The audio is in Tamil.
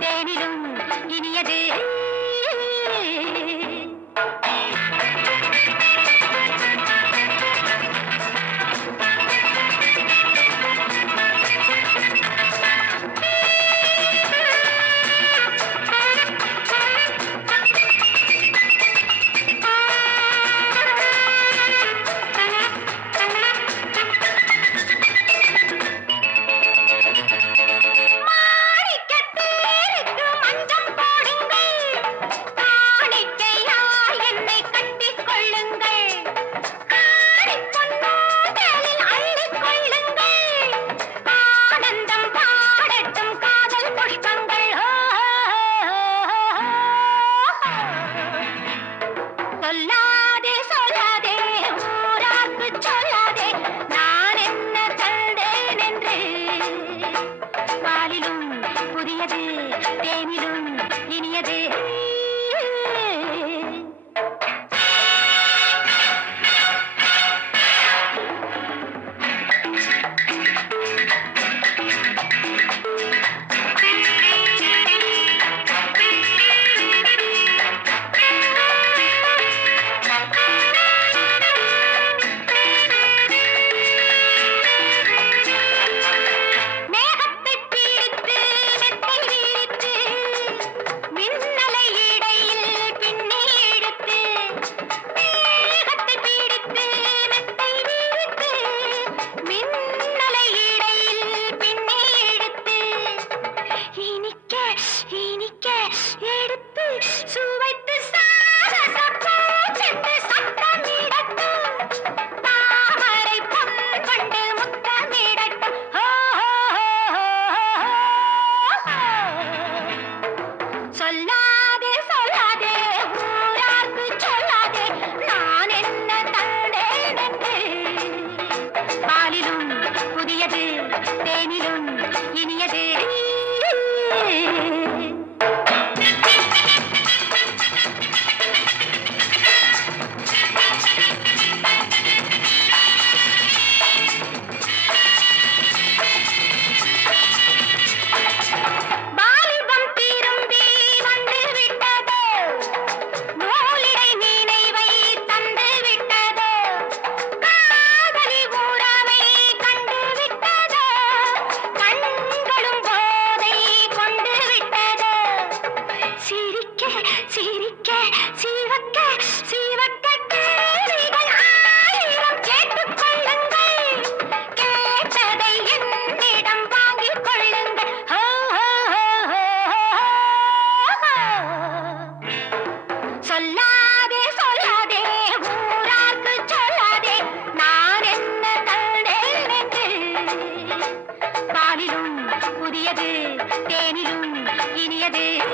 தேனிலும் പാലിലും പുതിയത് തേനിലും சிரிக்க சிரிக்க சிவக்க சிவக்க கேள்விகள் ஆயிரம் கேட்டுக் கேட்டதை என்னிடம் வாங்கிக் கொள்ளுங்கள். ஹோ, ஹோ, ஹோ, ஹோ, ஹோ. சொல்லாதே சொல்லாதே ஊரார்க்கு சொல்லாதே நான் என்ன என்று பாலிலும் புதியது தேனிலும் இனியது.